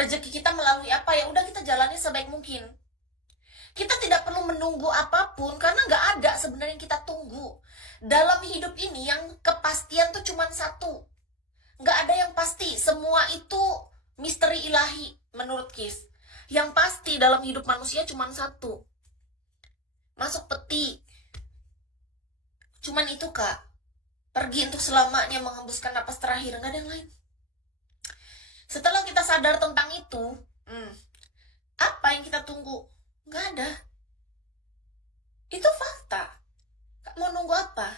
Rezeki kita melalui apa, ya udah kita jalani sebaik mungkin. Kita tidak perlu menunggu apapun karena nggak ada sebenarnya yang kita tunggu. Dalam hidup ini yang kepastian tuh cuma satu. Nggak ada yang pasti. Semua itu misteri ilahi menurut Kis. Yang pasti dalam hidup manusia cuma satu. Masuk peti. Cuman itu, Kak. Pergi untuk selamanya menghembuskan napas terakhir. Nggak ada yang lain. Setelah kita sadar tentang itu, apa yang kita tunggu? Nggak ada. Itu fakta. Kak, mau nunggu apa?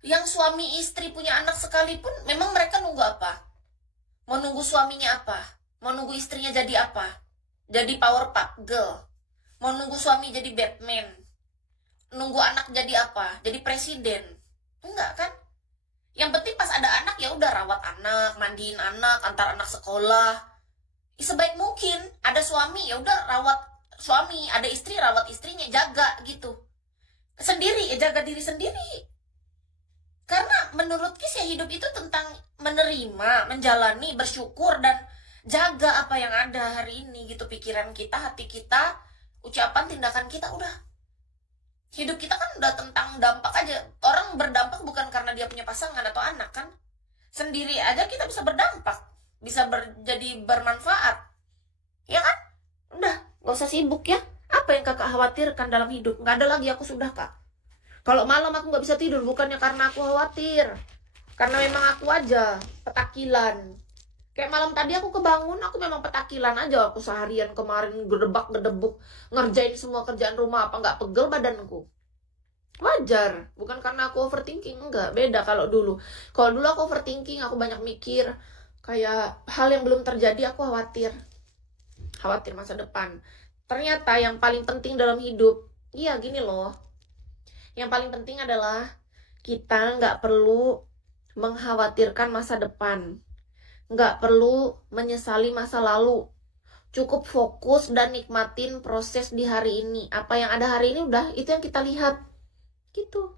Yang suami istri punya anak sekalipun, memang mereka nunggu apa? Mau nunggu suaminya apa? Mau nunggu istrinya jadi apa? Jadi power pop girl? Mau nunggu suami jadi Batman? Nunggu anak jadi apa? Jadi presiden? Enggak kan? Yang penting pas ada anak, ya udah rawat anak, mandiin anak, antar anak sekolah. Sebaik mungkin. Ada suami, ya udah rawat suami. Ada istri, rawat istrinya, jaga gitu. Sendiri, ya jaga diri sendiri. Karena menurut Kis ya hidup itu tentang menerima, menjalani, bersyukur, dan jaga apa yang ada hari ini gitu. Pikiran kita, hati kita, ucapan, tindakan kita, udah. Hidup kita kan udah tentang dampak aja. Orang berdampak bukan karena dia punya pasangan atau anak kan. Sendiri aja kita bisa berdampak. Bisa jadi bermanfaat. Ya kan? Udah, gak usah sibuk ya. Apa yang kakak khawatirkan dalam hidup? Gak ada lagi, aku sudah, Kak. Kalau malam aku gak bisa tidur, bukannya karena aku khawatir. Karena memang aku aja petakilan. Kayak malam tadi aku kebangun, aku memang petakilan aja. Aku seharian kemarin gedebak-gedebuk, ngerjain semua kerjaan rumah, apa nggak pegel badanku. Wajar, bukan karena aku overthinking, enggak. Beda kalau dulu. Kalau dulu aku overthinking, aku banyak mikir. Kayak hal yang belum terjadi, aku khawatir. Khawatir masa depan. Ternyata yang paling penting dalam hidup, iya gini loh. Yang paling penting adalah kita nggak perlu mengkhawatirkan masa depan. Nggak perlu menyesali masa lalu. Cukup fokus dan nikmatin proses di hari ini. Apa yang ada hari ini udah, itu yang kita lihat. Gitu.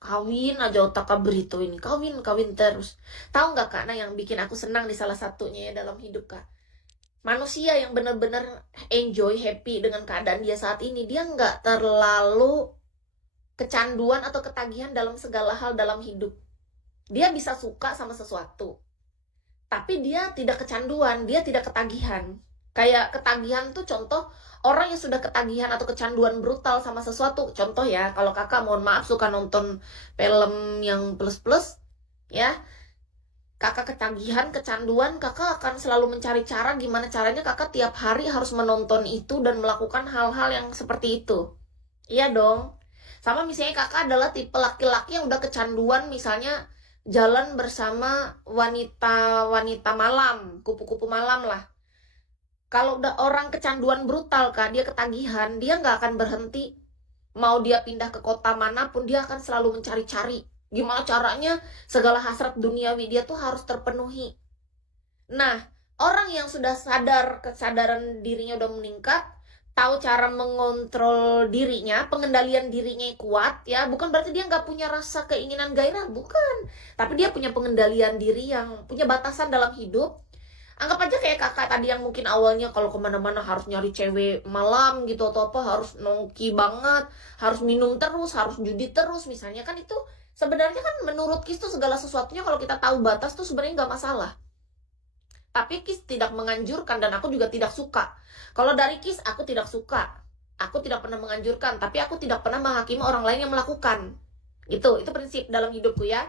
Kawin aja otak berito ini. Kawin terus. Tahu nggak Kak, nah yang bikin aku senang di salah satunya ya dalam hidup Kak. Manusia yang benar-benar enjoy, happy dengan keadaan dia saat ini. Dia nggak terlalu kecanduan atau ketagihan dalam segala hal dalam hidup. Dia bisa suka sama sesuatu, tapi dia tidak kecanduan, dia tidak ketagihan. Kayak ketagihan tuh contoh, orang yang sudah ketagihan atau kecanduan brutal sama sesuatu. Contoh ya, kalau kakak mohon maaf suka nonton film yang plus-plus, ya. Kakak ketagihan, kecanduan, kakak akan selalu mencari cara gimana caranya kakak tiap hari harus menonton itu dan melakukan hal-hal yang seperti itu. Iya dong. Sama misalnya kakak adalah tipe laki-laki yang udah kecanduan misalnya jalan bersama wanita-wanita malam, kupu-kupu malam lah. Kalau udah orang kecanduan brutal Kak, dia ketagihan, dia nggak akan berhenti. Mau dia pindah ke kota manapun, dia akan selalu mencari-cari. Gimana caranya segala hasrat duniawi dia tuh harus terpenuhi. Nah, orang yang sudah sadar, kesadaran dirinya udah meningkat, tahu cara mengontrol dirinya, pengendalian dirinya kuat, ya bukan berarti dia nggak punya rasa keinginan gairah, bukan. Tapi dia punya pengendalian diri yang punya batasan dalam hidup. Anggap aja kayak kakak tadi yang mungkin awalnya kalau kemana-mana harus nyari cewek malam gitu atau apa, harus nongki banget, harus minum terus, harus judi terus misalnya, kan itu sebenarnya kan menurut Kis tuh segala sesuatunya kalau kita tahu batas tuh sebenarnya nggak masalah. Tapi Kis tidak menganjurkan dan aku juga tidak suka. Kalau dari Kis aku tidak suka. Aku tidak pernah menganjurkan, tapi aku tidak pernah menghakimi orang lain yang melakukan. Itu prinsip dalam hidupku ya.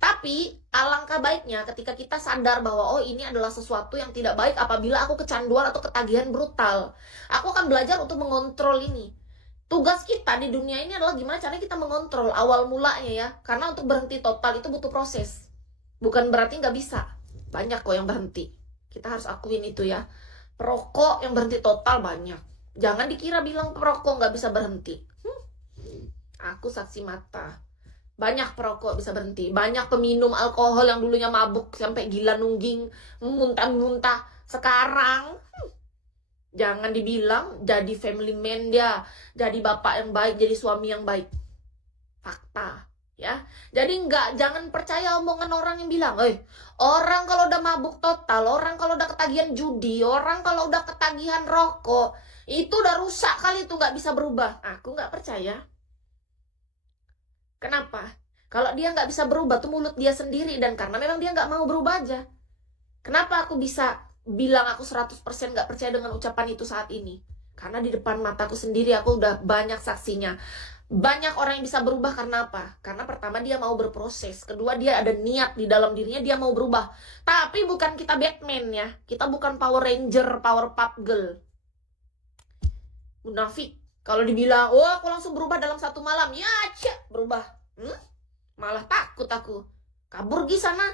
Tapi alangkah baiknya ketika kita sadar bahwa oh ini adalah sesuatu yang tidak baik apabila aku kecanduan atau ketagihan brutal. Aku akan belajar untuk mengontrol ini. Tugas kita di dunia ini adalah gimana caranya kita mengontrol awal mulanya ya. Karena untuk berhenti total itu butuh proses. Bukan berarti nggak bisa. Banyak kok yang berhenti. Kita harus akuin itu ya. Perokok yang berhenti total banyak. Jangan dikira bilang perokok nggak bisa berhenti. Aku saksi mata. Banyak perokok bisa berhenti. Banyak peminum alkohol yang dulunya mabuk sampai gila nungging, muntah-muntah. Sekarang jangan dibilang jadi family man dia, jadi bapak yang baik, jadi suami yang baik. Fakta. Ya, jadi jangan percaya omongan orang yang bilang, orang kalau udah mabuk total, orang kalau udah ketagihan judi, orang kalau udah ketagihan rokok, itu udah rusak kali, itu nggak bisa berubah. Aku nggak percaya. Kenapa? Kalau dia nggak bisa berubah tuh mulut dia sendiri, dan karena memang dia nggak mau berubah aja. Kenapa aku bisa bilang aku 100% nggak percaya dengan ucapan itu saat ini? Karena di depan mataku sendiri aku udah banyak saksinya. Banyak orang yang bisa berubah karena apa? Karena pertama dia mau berproses, kedua dia ada niat di dalam dirinya, dia mau berubah. Tapi bukan kita Batman ya, kita bukan Power Ranger, Power Pup Girl. Munafik. Kalau dibilang, oh aku langsung berubah dalam 1 malam, ya berubah. Malah takut aku. Kabur di sana.